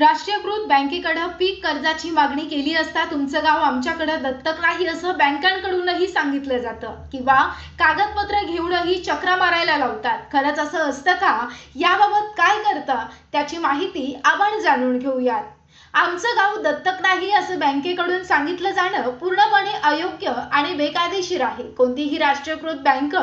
राष्ट्रीयकृत बँकेकडे पीक कर्जाची मागणी केली असता तुमचं गाव आमच्याकडे दत्तक नाही असं बँकांकडूनही सांगितलं जातं. किंवा कागदपत्र घेऊनही चक्रा मारायला लावतात. खरंच असं असतं का? याबाबत काय करतं? त्याची माहिती आपण जाणून घेऊयात. आमचं गाव दत्तक नाही असं बँकेकडून सांगितलं जाणं पूर्णपणे अयोग्य आणि बेकायदेशीर आहे. कोणतीही राष्ट्रीयकृत बँक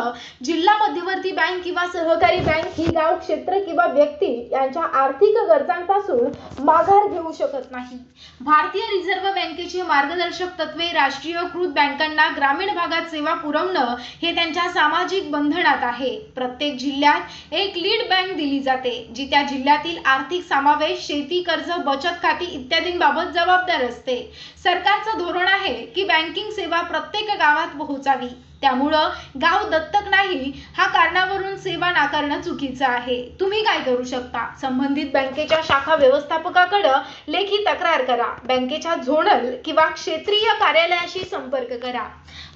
जिल्हा मध्यवर्ती बँक किंवा सहकारी बँक ही गाव क्षेत्र किंवा व्यक्ती यांच्या आर्थिक गरजांपासून माघार घेऊ शकत नाही. भारतीय रिझर्व्ह बँकेची मार्गदर्शक तत्वे राष्ट्रीयकृत बँकांना ग्रामीण भागात सेवा पुरवणं हे त्यांच्या सामाजिक बंधनात आहे. प्रत्येक जिल्ह्यात एक लीड बँक दिली जाते जी त्या जिल्ह्यातील आर्थिक समावेश शेती कर्ज बचत खाती इत्यादींबाबत जबाबदार असते. सरकारचं धोरण आहे की बँकिंग सेवा प्रत्येक गावात पोहोचावी. त्यामुळं गाव दत्तक नाही हा कारणावरून सेवा नाकारणं चुकीचं आहे. तुम्ही काय करू शकता? संबंधित बँकेच्या शाखा व्यवस्थापकाकडे लेखी तक्रार करा. बँकेच्या झोनल किंवा क्षेत्रीय कार्यालयाशी संपर्क करा.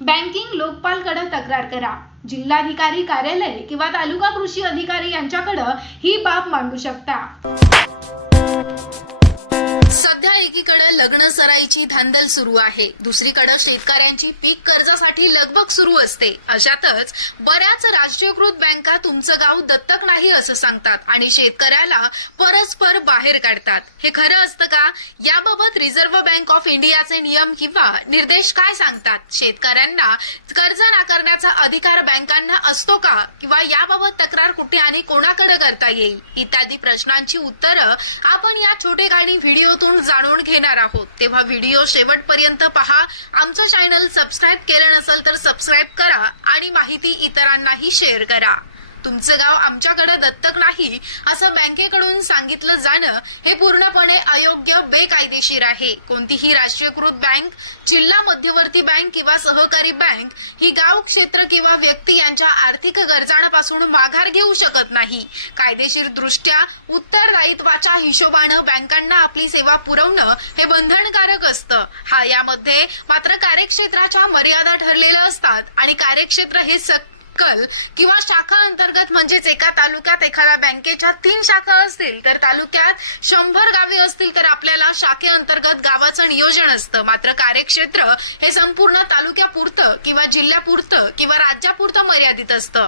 बँकिंग लोकपालकडे तक्रार करा. जिल्हाधिकारी कार्यालय किंवा तालुका कृषी अधिकारी यांच्याकडे ही बाब मांडू शकता. एकीकडे लग्न सराईची धांदल सुरू आहे. दुसरीकडे शेतकऱ्यांची पीक कर्जासाठी लगबग सुरू असते. अशातच बऱ्याच राष्ट्रीयकृत बँका तुमचं गाव दत्तक नाही असं सांगतात आणि शेतकऱ्याला परस्पर बाहेर काढतात. हे खरं असतं का? याबाबत रिझर्व्ह बँक ऑफ इंडियाचे नियम किंवा निर्देश काय सांगतात? शेतकऱ्यांना कर्ज नाकारण्याचा अधिकार बँकांना असतो का? किंवा याबाबत तक्रार कुठे आणि कोणाकडे करता येईल? इत्यादी प्रश्नांची उत्तरं आपण या छोटे गाणी व्हिडिओतून जाणून घेणार आहोत. तेव्हा व्हिडिओ शेवटपर्यंत पहा. आमचं चॅनल सबस्क्राईब केलं नसेल तर सबस्क्राईब करा आणि माहिती इतरांनाही शेअर करा. तुमचं गाव आमच्याकडे दत्तक नाही असं बँकेकडून सांगितलं जाणं हे पूर्णपणे अयोग्य बेकायदेशीर आहे. कोणतीही राष्ट्रीयकृत बँक जिल्हा मध्यवर्ती बँक किंवा सहकारी बँक ही गाव क्षेत्र किंवा व्यक्ती यांच्या आर्थिक गरजांपासून माघार घेऊ शकत नाही. कायदेशीर दृष्ट्या उत्तरदायित्वाच्या हिशोबानं बँकांना आपली सेवा पुरवणं हे बंधनकारक असतं. हा यामध्ये मात्र कार्यक्षेत्राच्या मर्यादा ठरलेल्या असतात आणि कार्यक्षेत्र हे सक्त कल किंवा शाखा अंतर्गत म्हणजेच एका तालुक्यात एखाद्या बँकेच्या तीन शाखा असतील तर तालुक्यात शंभर गावे असतील तर आपल्याला शाखेअंतर्गत गावाचं नियोजन असतं. मात्र कार्यक्षेत्र हे संपूर्ण तालुक्यापुरतं किंवा जिल्ह्यापुरतं किंवा राज्यापुरतं मर्यादित असतं.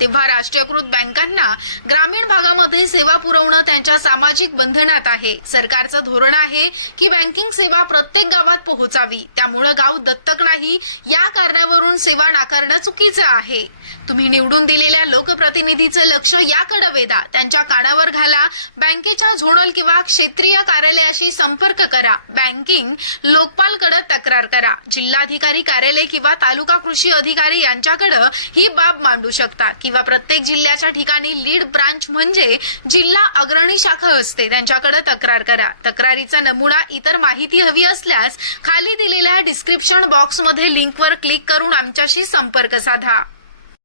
तेव्हा राष्ट्रीयकृत बँकांना ग्रामीण भागामध्ये सेवा पुरवणं त्यांच्या सामाजिक बंधनात आहे. सरकारचं धोरण आहे की बँकिंग सेवा प्रत्येक गावात पोहोचावी. त्यामुळे गाव दत्तक नाही या कारणावरून सेवा नाकारणं चुकीचं आहे. तुम्ही निवडून दिलेल्या लोकप्रतिनिधीचं लक्ष याकडे वेधा. त्यांच्या कानावर घाला. बँकेच्या झोनल किंवा क्षेत्रीय कार्यालयाशी संपर्क करा. बँकिंग लोकपालकडे तक्रार करा. जिल्हाधिकारी कार्यालय किंवा तालुका कृषी अधिकारी यांच्याकडे ही बाब मांडू शकता. किंवा प्रत्येक जिल्ह्याच्या ठिकाणी लीड ब्रांच म्हणजे जिल्हा अग्रणी शाखा असते. त्यांच्याकडे तक्रार करा. तक्रारीचा नमुना इतर माहिती हवी असल्यास खाली दिलेल्या डिस्क्रिप्शन बॉक्समध्ये लिंकवर क्लिक करून आमच्याशी संपर्क साधा.